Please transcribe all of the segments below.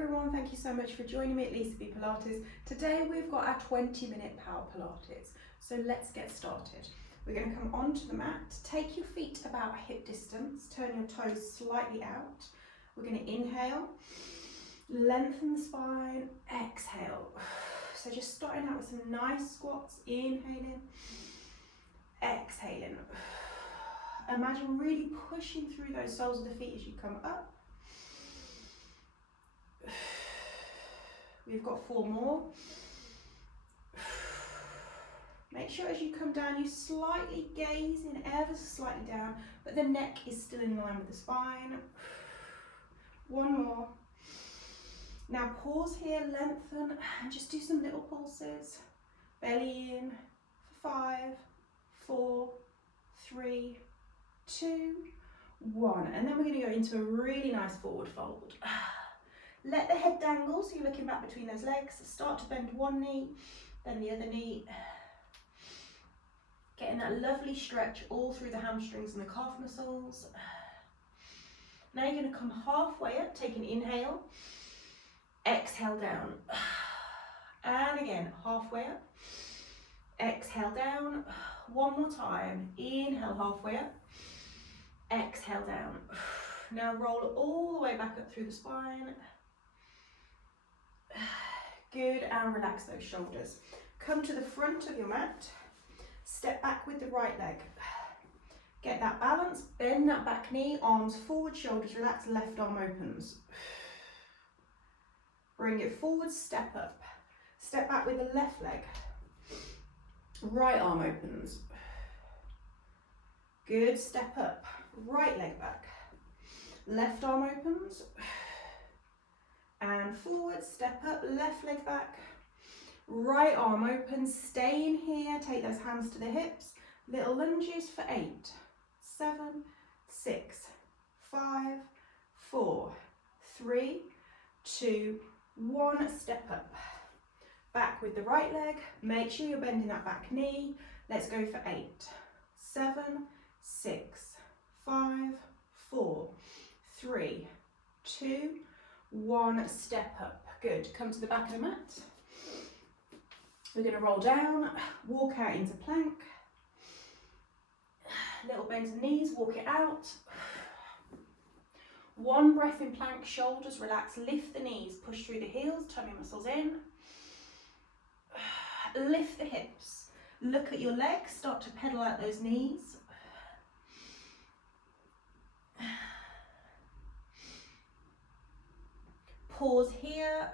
everyone, thank you so much for joining me at Lisa B Pilates. Today we've got our 20-minute power Pilates, so let's get started. We're going to come onto the mat, take your feet about hip distance, turn your toes slightly out. We're going to inhale, lengthen the spine, exhale. So just starting out with some nice squats, inhaling, exhaling. Imagine really pushing through those soles of the feet as you come up. We've got 4 more. Make sure as you come down, you slightly gaze in ever so slightly down, but the neck is still in line with the spine. 1 more. Now pause here, lengthen, and just do some little pulses. Belly in, 5, 4, 3, 2, 1. And then we're going to go into a really nice forward fold. Let the head dangle, so you're looking back between those legs. Start to bend one knee, then the other knee. Getting that lovely stretch all through the hamstrings and the calf muscles. Now you're going to come halfway up, take an inhale. Exhale down. And again, halfway up. Exhale down. 1 more time. Inhale halfway up. Exhale down. Now roll all the way back up through the spine. Good, and relax those shoulders. Come to the front of your mat. Step back with the right leg. Get that balance, bend that back knee, arms forward, shoulders relax, left arm opens. Bring it forward, step up. Step back with the left leg. Right arm opens. Good, step up. Right leg back. Left arm opens. And forward, step up, left leg back. Right arm open, stay in here, take those hands to the hips. Little lunges for 8, 7, 6, 5, 4, 3, 2, 1. Step up. Back with the right leg. Make sure you're bending that back knee. Let's go for 8, 7, 6, 5, 4, 3, 2, 1. Step up. Good. Come to the back of the mat. We're going to roll down, walk out into plank. Little bend in the knees, walk it out. 1 breath in plank, shoulders relax, lift the knees, push through the heels, tummy muscles in. Lift the hips, look at your legs, start to pedal out those knees. Pause here.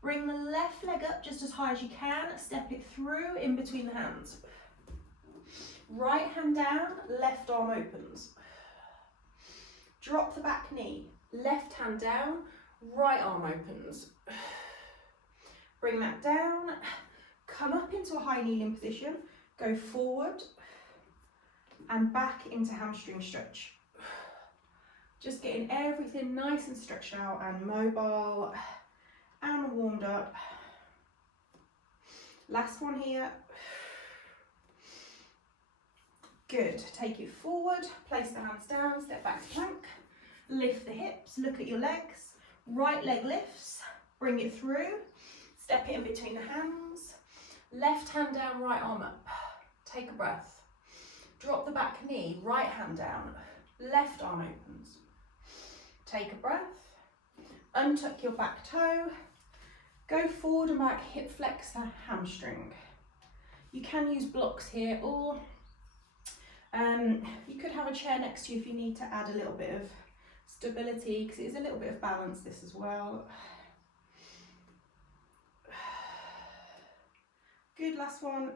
Bring the left leg up just as high as you can, step it through in between the hands. Right hand down, left arm opens. Drop the back knee, left hand down, right arm opens. Bring that down, come up into a high kneeling position, go forward and back into hamstring stretch. Just getting everything nice and stretched out and mobile and warmed up. Last one here. Good. Take it forward, place the hands down, step back to plank, lift the hips, look at your legs, right leg lifts, bring it through, step it in between the hands, left hand down, right arm up, take a breath, drop the back knee, right hand down, left arm opens, take a breath, untuck your back toe, go forward and back, hip flexor, hamstring. You can use blocks here, or you could have a chair next to you if you need to add a little bit of stability, because it is a little bit of balance this as well. Good, last one.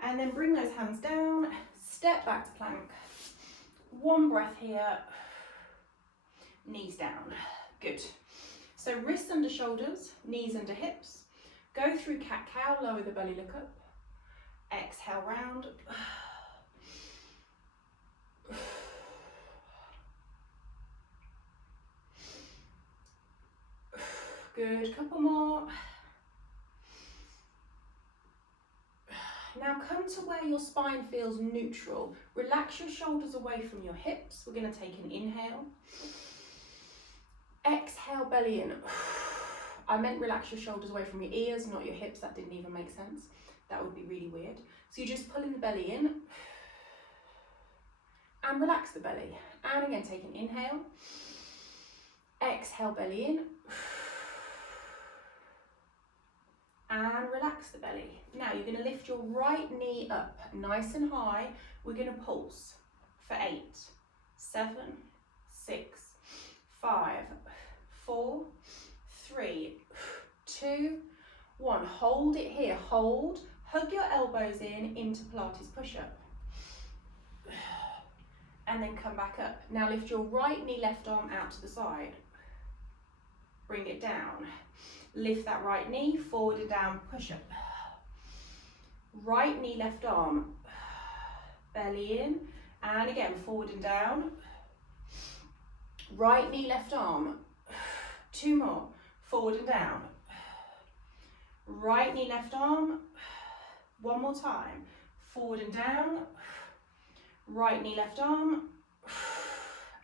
And then bring those hands down, step back to plank. 1 breath here, knees down. Good. So wrists under shoulders, knees under hips. Go through cat-cow, lower the belly, look up. Exhale round. Good, couple more. Now come to where your spine feels neutral. Relax your shoulders away from your hips. We're going to take an inhale. Exhale, belly in. I meant relax your shoulders away from your ears, not your hips. That didn't even make sense. That would be really weird. So you're just pulling the belly in and relax the belly. And again, take an inhale. Exhale, belly in. And relax the belly. Now you're going to lift your right knee up nice and high. We're going to pulse for 8, 7, 6, 5, 4, 3, 2, 1. Hold it here. Hold. Hug your elbows in into Pilates push-up. And then come back up. Now lift your right knee, left arm out to the side. Bring it down. Lift that right knee, forward and down, push up. Right knee, left arm, belly in, and again, forward and down. Right knee, left arm, 2 more, forward and down. Right knee, left arm, 1 more time, forward and down. Right knee, left arm,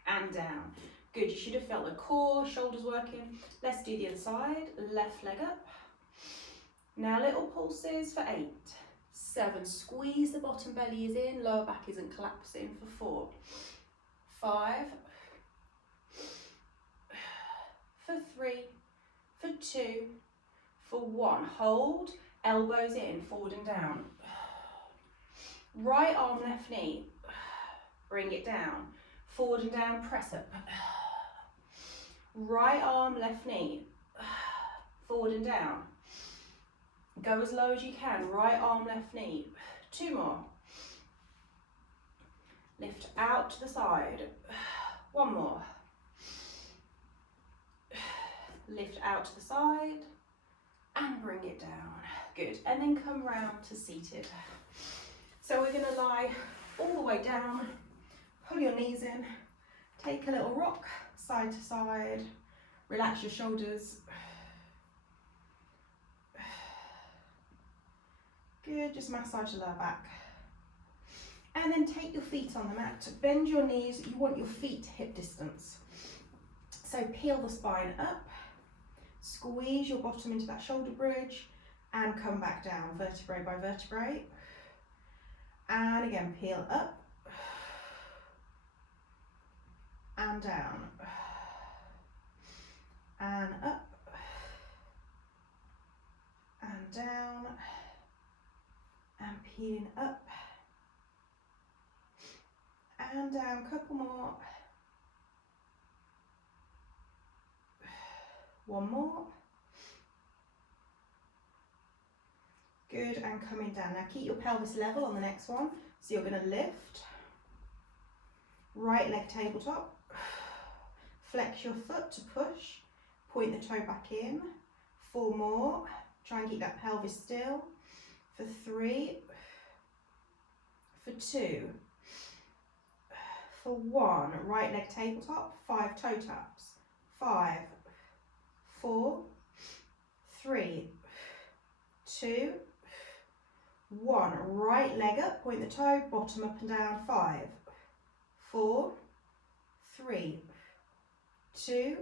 and down. Good, you should have felt the core, shoulders working. Let's do the other side, left leg up. Now little pulses for 8, 7, squeeze the bottom belly is in, lower back isn't collapsing for 4, 5, for 3, for 2, for 1. Hold, elbows in, forward and down. Right arm, left knee, bring it down. Forward and down, press up. Right arm, left knee, forward and down. Go as low as you can. Right arm, left knee, 2 more. Lift out to the side, 1 more. Lift out to the side and bring it down. Good, and then come round to seated. So we're going to lie all the way down, pull your knees in, take a little rock, side to side, relax your shoulders. Good, just massage the lower back. And then take your feet on the mat, bend your knees, you want your feet hip distance. So peel the spine up, squeeze your bottom into that shoulder bridge and come back down, vertebrae by vertebrae. And again, peel up and down and up and down and peeling up and down. Couple more. 1 more. Good, and coming down. Now keep your pelvis level on the next one. So you're going to lift, right leg tabletop, flex your foot to push, point the toe back in, 4 more, try and keep that pelvis still, for 3, for 2, for 1, right leg tabletop, 5 toe taps, 5, 4, 3, 2, 1, right leg up, point the toe, bottom up and down, 5, 4, 3, 2,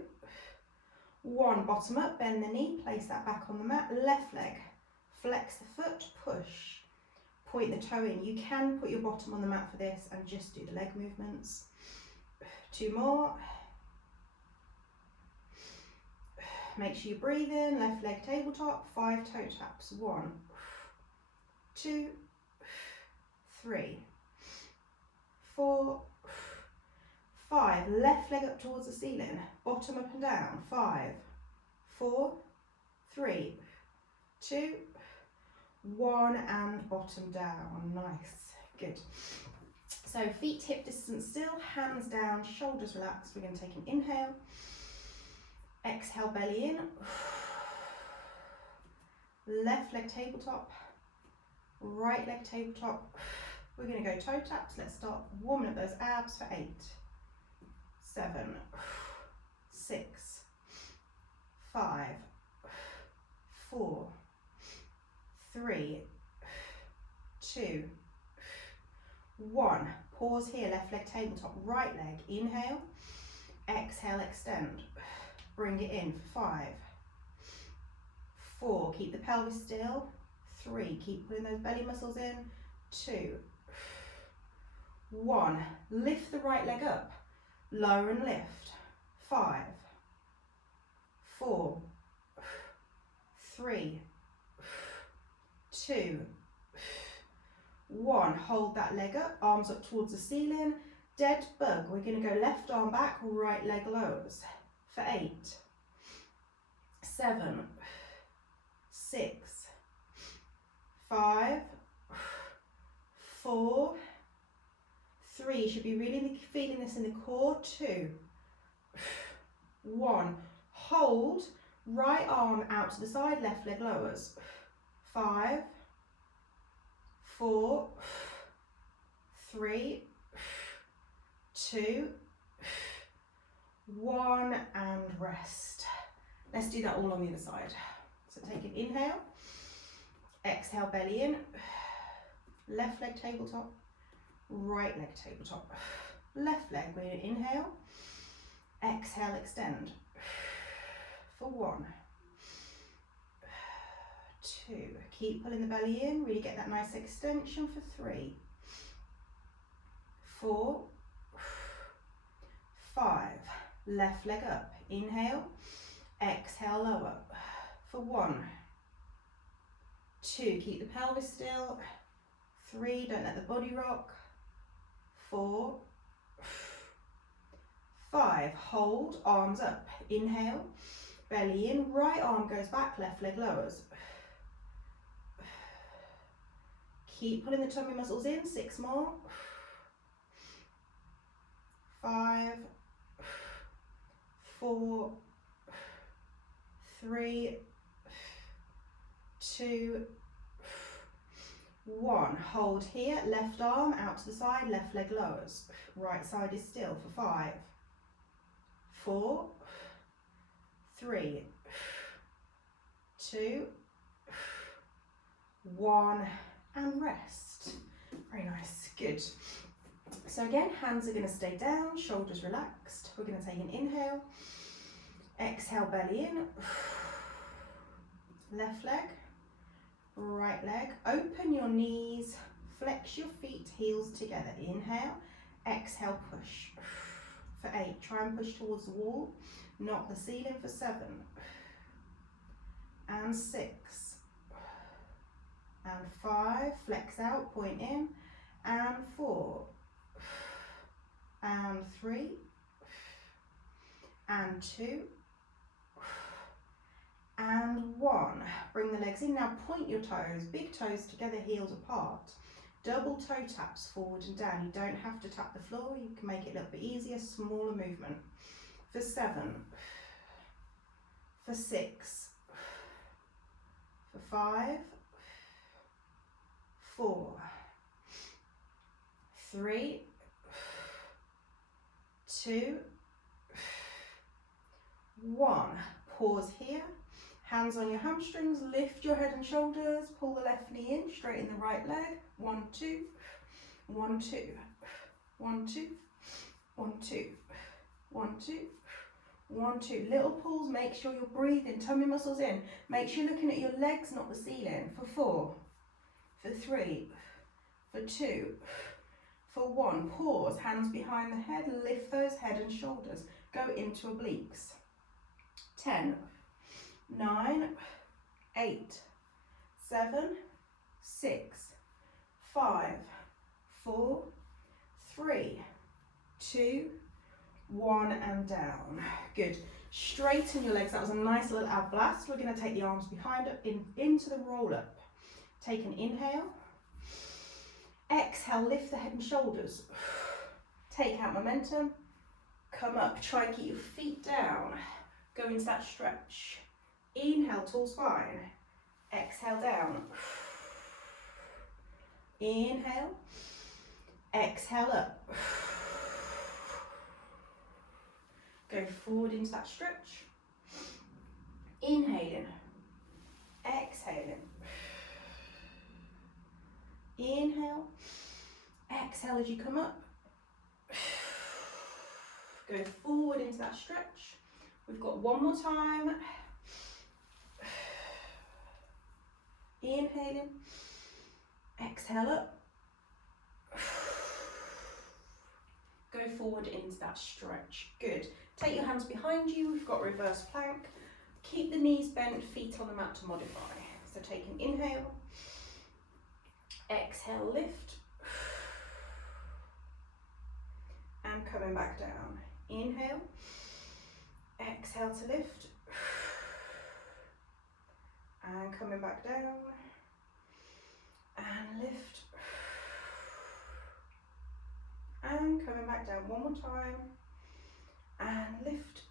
1, bottom up, bend the knee, place that back on the mat, left leg, flex the foot, push, point the toe in. You can put your bottom on the mat for this and just do the leg movements. 2 more. Make sure you breathe in, left leg tabletop, 5 toe taps, 1, 2, 3, 4, 5, left leg up towards the ceiling, bottom up and down, 5, 4, 3, 2, 1, and bottom down. Nice, good. So feet hip distance still, hands down, shoulders relaxed. We're going to take an inhale, exhale, belly in, left leg tabletop, right leg tabletop. We're going to go toe taps. Let's start warming up those abs for 8, 7, 6, 5, 4, 3, 2, 1. Pause here, left leg tabletop, right leg, inhale, exhale, extend, Bring it in for 5, 4, keep the pelvis still, 3, keep pulling those belly muscles in, 2, 1, lift the right leg up, lower and lift, 5, 4, 3, 2, 1, hold that leg up, arms up towards the ceiling, dead bug. We're going to go left arm back, right leg lowers for 8, 7, 6, 5, 4, 3, you should be really feeling this in the core, 2, 1, hold, right arm out to the side, left leg lowers, 5, 4, 3, 2, 1, and rest. Let's do that all on the other side. So take an inhale, exhale, belly in, left leg tabletop, right leg tabletop, left leg, we're going to inhale, exhale, extend, for 1, 2, keep pulling the belly in, really get that nice extension for 3, 4, 5, left leg up, inhale, exhale, lower, for 1, 2, keep the pelvis still, 3, don't let the body rock, 4, 5, hold, arms up, inhale, belly in, right arm goes back, left leg lowers, keep pulling the tummy muscles in, 6 more, 5, 4, 3, 2, 1, hold here, left arm out to the side, left leg lowers, right side is still for 5, 4, 3, 2, 1, and rest. Very nice, good. So again, hands are going to stay down, shoulders relaxed. We're going to take an inhale, exhale, belly in, left leg, right leg, open your knees, flex your feet, heels together, inhale, exhale, push, for 8, try and push towards the wall, not the ceiling, for 7, and 6, and 5, flex out, point in, and 4, and 3, and 2, and 1. Bring the legs in. Now point your toes, big toes together, heels apart. Double toe taps forward and down. You don't have to tap the floor, you can make it a little bit easier, smaller movement. For 7, for 6, for 5, 4, 3, 2, 1. Pause here. Hands on your hamstrings, lift your head and shoulders, pull the left knee in, straighten the right leg. 1, 2, 1, 2, 1, 2, 1, 2, 1, 2, 1, 2. Little pulls, make sure you're breathing, tummy muscles in. Make sure you're looking at your legs, not the ceiling. For 4, for 3, for 2, for 1. Pause, hands behind the head, lift those head and shoulders. Go into obliques. 10, 9, 8, 7, 6, 5, 4, 3, 2, 1, and down. Good. Straighten your legs. That was a nice little ab blast. We're going to take the arms behind up into the roll up. Take an inhale. Exhale, lift the head and shoulders. Take out momentum. Come up. Try and keep your feet down. Go into that stretch. Inhale, tall spine. Exhale, down. Inhale. Exhale, up. Go forward into that stretch. Inhaling. Exhaling. Inhale. Exhale as you come up. Go forward into that stretch. We've got one more time. Inhaling, exhale up. Go forward into that stretch. Good. Take your hands behind you. We've got reverse plank. Keep the knees bent, feet on the mat to modify. So take an inhale, exhale, lift, and coming back down. Inhale, exhale to lift, and coming back down, and lift, and coming back down one more time, and lift,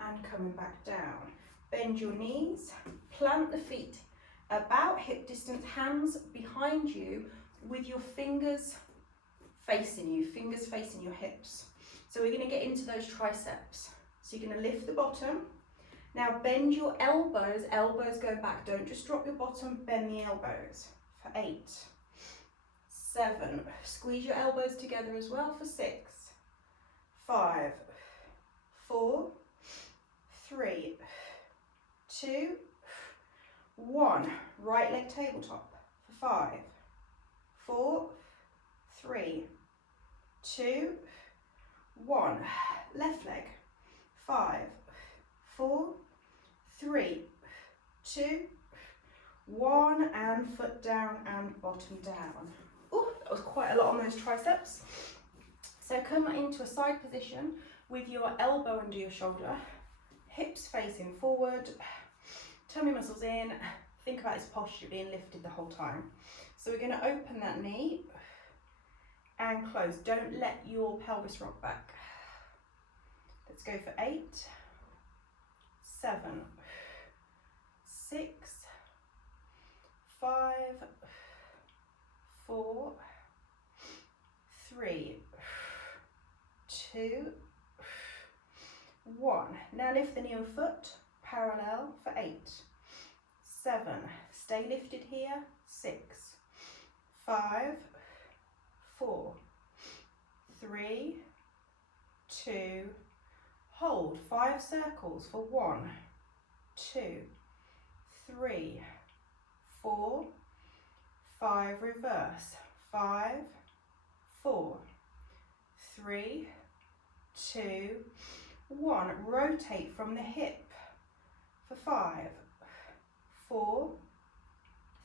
and coming back down. Bend your knees, plant the feet about hip distance, hands behind you with your fingers facing you, fingers facing your hips. So we're going to get into those triceps. So you're going to lift the bottom. Now bend your elbows, elbows go back. Don't just drop your bottom, bend the elbows for 8, 7. Squeeze your elbows together as well for 6, 5, 4, 3, 2, 1. Right leg tabletop for 5, 4, 3, 2, 1. Left leg. 5, 4, 3, 2, 1. And foot down and bottom down. Oh, that was quite a lot on those triceps. So come into a side position with your elbow under your shoulder, hips facing forward, tummy muscles in. Think about this posture being lifted the whole time. So we're going to open that knee and close. Don't let your pelvis rock back. Let's go for 8, 7, 6, 5, 4, 3, 2, 1. Now lift the knee and foot parallel for 8, 7. Stay lifted here. 6, 5, 4, 3, 2. Hold 5 circles for 1, 2, 3, 4, 5. Reverse. 5, 4, 3, 2, 1. Rotate from the hip for 5, 4,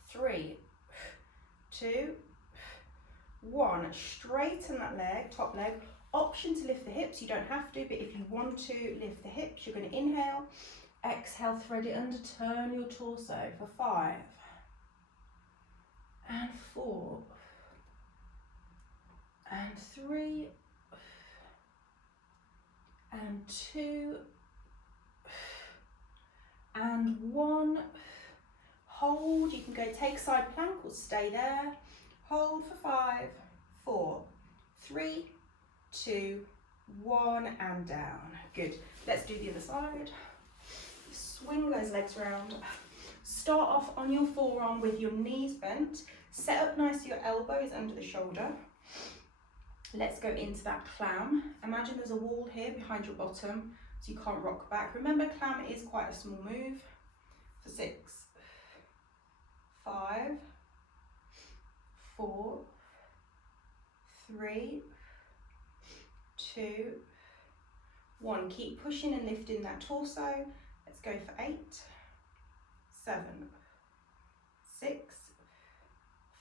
3, 2, 1. Straighten that leg, top leg. Option to lift the hips, you don't have to, but if you want to lift the hips, you're going to inhale, exhale, thread it under, turn your torso for 5, and 4, and 3, and 2, and 1. Hold. You can go take side plank or stay there. Hold for 5, 4, 3, 2, 1, and down. Good. Let's do the other side. Swing those legs around. Start off on your forearm with your knees bent. Set up nicely your elbows under the shoulder. Let's go into that clam. Imagine there's a wall here behind your bottom, so you can't rock back. Remember, clam is quite a small move. For 6, 5, 4, 3, 2, 1. Keep pushing and lifting that torso. Let's go for 8, 7, 6,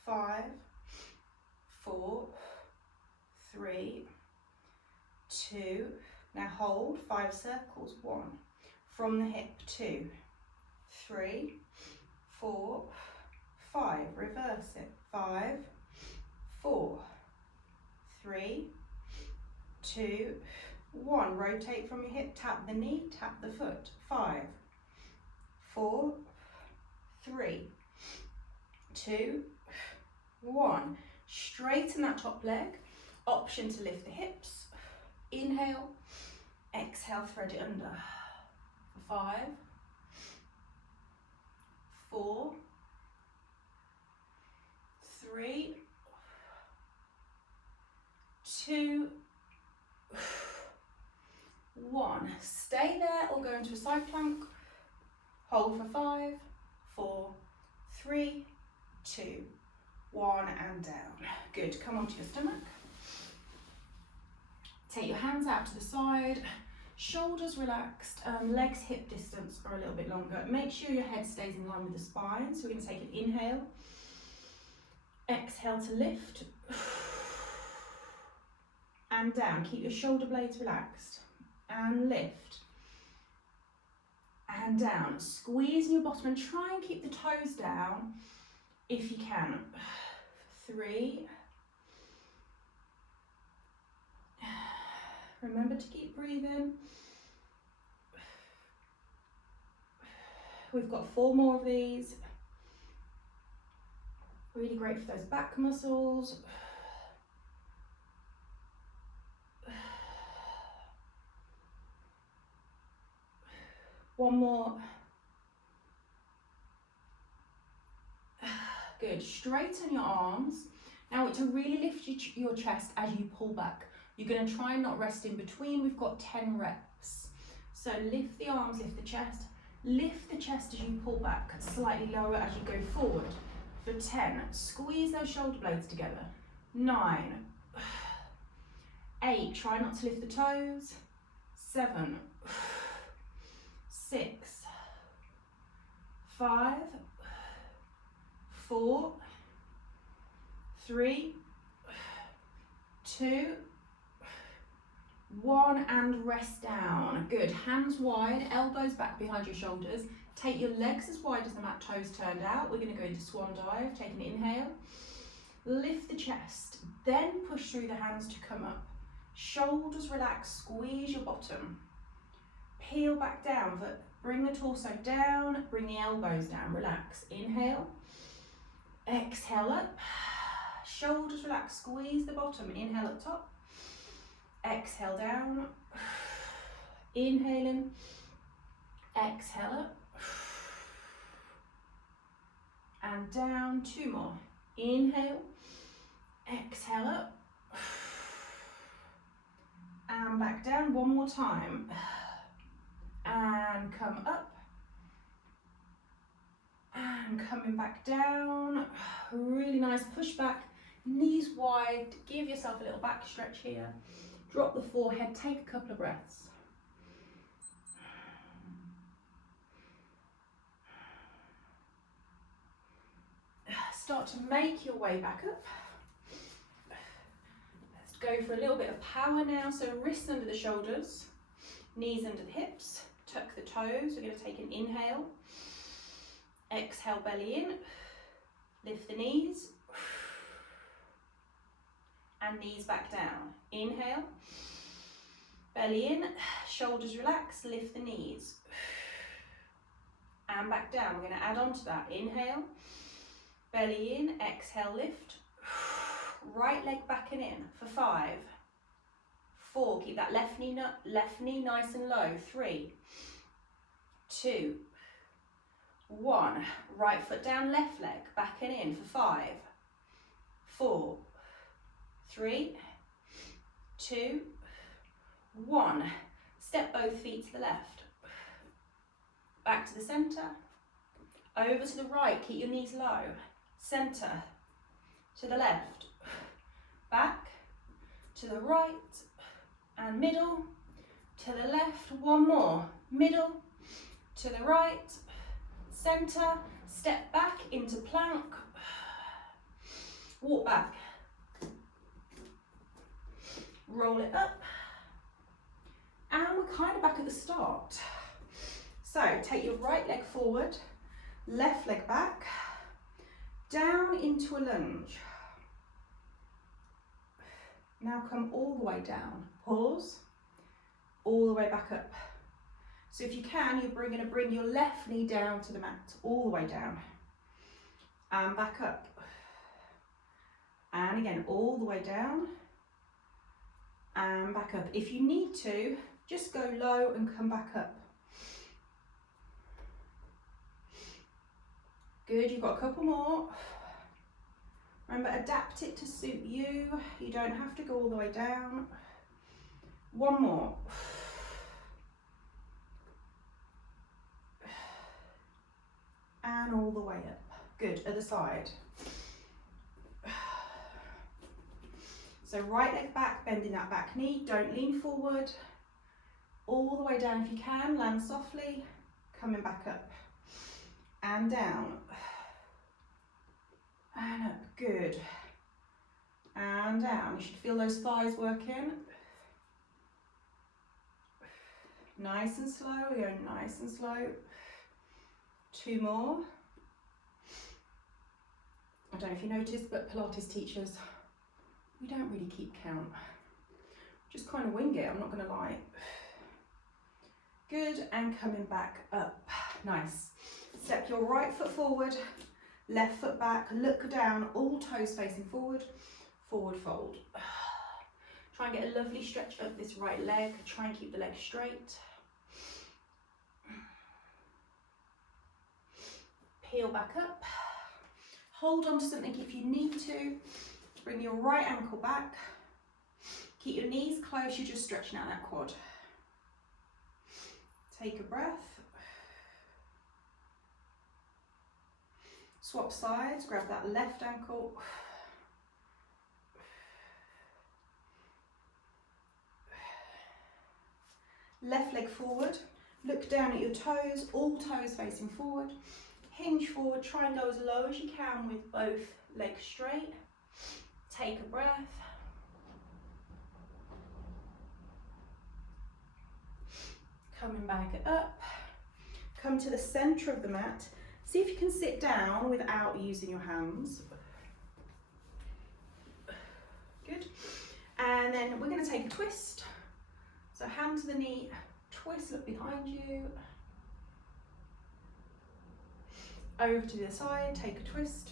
5, 4, 3, 2. Now hold 5 circles. 1. From the hip. 2, 3, 4, 5. Reverse it. 5, 4, 3, 2, 1. Rotate from your hip. Tap the knee. Tap the foot. 5, 4, 3, 2, 1. Straighten that top leg. Option to lift the hips. Inhale, exhale, thread it under. 5, 4, 3, 2, stay there or go into a side plank. Hold for 5, 4, 3, 2, 1, and down. Good, come onto your stomach. Take your hands out to the side, shoulders relaxed, legs hip distance or a little bit longer. Make sure your head stays in line with the spine. So we're going to take an inhale, exhale to lift, and down. Keep your shoulder blades relaxed, and lift, and down. Squeeze in your bottom and try and keep the toes down if you can. 3. Remember to keep breathing. We've got 4 more of these. Really great for those back muscles. One more. Good. Straighten your arms. Now to really lift your chest as you pull back. You're going to try and not rest in between. We've got 10 reps. So lift the arms, lift the chest. Lift the chest as you pull back, slightly lower as you go forward. For 10, squeeze those shoulder blades together. 9, 8, try not to lift the toes. 7, 6, 5, 4, 3, 2, 1, and rest down. Good, hands wide, elbows back behind your shoulders. Take your legs as wide as the mat, toes turned out. We're going to go into swan dive. Take an inhale, lift the chest, then push through the hands to come up. Shoulders relaxed, squeeze your bottom. Peel back down, but bring the torso down, bring the elbows down, relax. Inhale, exhale up, shoulders relaxed, squeeze the bottom. Inhale up top, exhale down, inhaling, exhale up, and down. 2 more. Inhale, exhale up, and back down. 1 more time, and come up, and coming back down. Really nice. Push back, knees wide, give yourself a little back stretch here. Drop the forehead, take a couple of breaths. Start to make your way back up. Let's go for a little bit of power now. So wrists under the shoulders, knees under the hips, tuck the toes. We're going to take an inhale, exhale, belly in, lift the knees, and knees back down. Inhale, belly in, shoulders relaxed, lift the knees, and back down. We're going to add on to that. Inhale, belly in, exhale, lift, right leg back and in for 5, 4, keep that left knee nice and low. 3, 2, 1, right foot down, left leg back and in for 5, 4, 3, 2, 1. Step both feet to the left, back to the centre, over to the right, keep your knees low, centre, to the left, back, to the right, and middle, to the left. 1 more, middle, to the right, centre, step back into plank, walk back, roll it up, and we're kind of back at the start. So take your right leg forward, left leg back, down into a lunge. Now come all the way down, pause, all the way back up. So if you can, you're going to bring your left knee down to the mat, all the way down, and back up. And again, all the way down, and back up. If you need to, just go low and come back up. Good, you've got a couple more. Remember, adapt it to suit you. You don't have to go all the way down. 1 more. Good, other side. So right leg back, bending that back knee, don't lean forward. All the way down if you can, land softly, coming back up and down. And up, good. And down, you should feel those thighs working. Nice and slow, we're going nice and slow. 2 more. I don't know if you noticed, but Pilates teachers, we don't really keep count. Just kind of wing it, I'm not gonna lie. Good, and coming back up, nice. Step your right foot forward, left foot back, look down, all toes facing forward, forward fold. Try and get a lovely stretch up this right leg, try and keep the leg straight. Peel back up, hold on to something if you need to, bring your right ankle back, keep your knees close, you're just stretching out that quad. Take a breath. Swap sides, grab that left ankle. Left leg forward, look down at your toes, all toes facing forward. Hinge forward, try and go as low as you can with both legs straight. Take a breath. Coming back up. Come to the centre of the mat. See if you can sit down without using your hands. Good. And then we're going to take a twist. So hand to the knee, twist, look behind you. Over to the side, take a twist.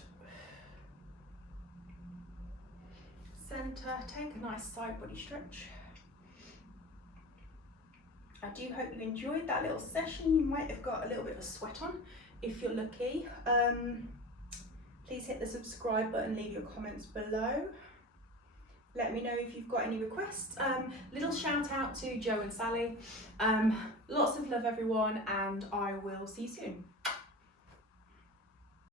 Centre, take a nice side body stretch. I do hope you enjoyed that little session. You might have got a little bit of a sweat on if you're lucky. Please hit the subscribe button, leave your comments below. Let me know if you've got any requests. Little shout out to Joe and Sally. Lots of love everyone, and I will see you soon.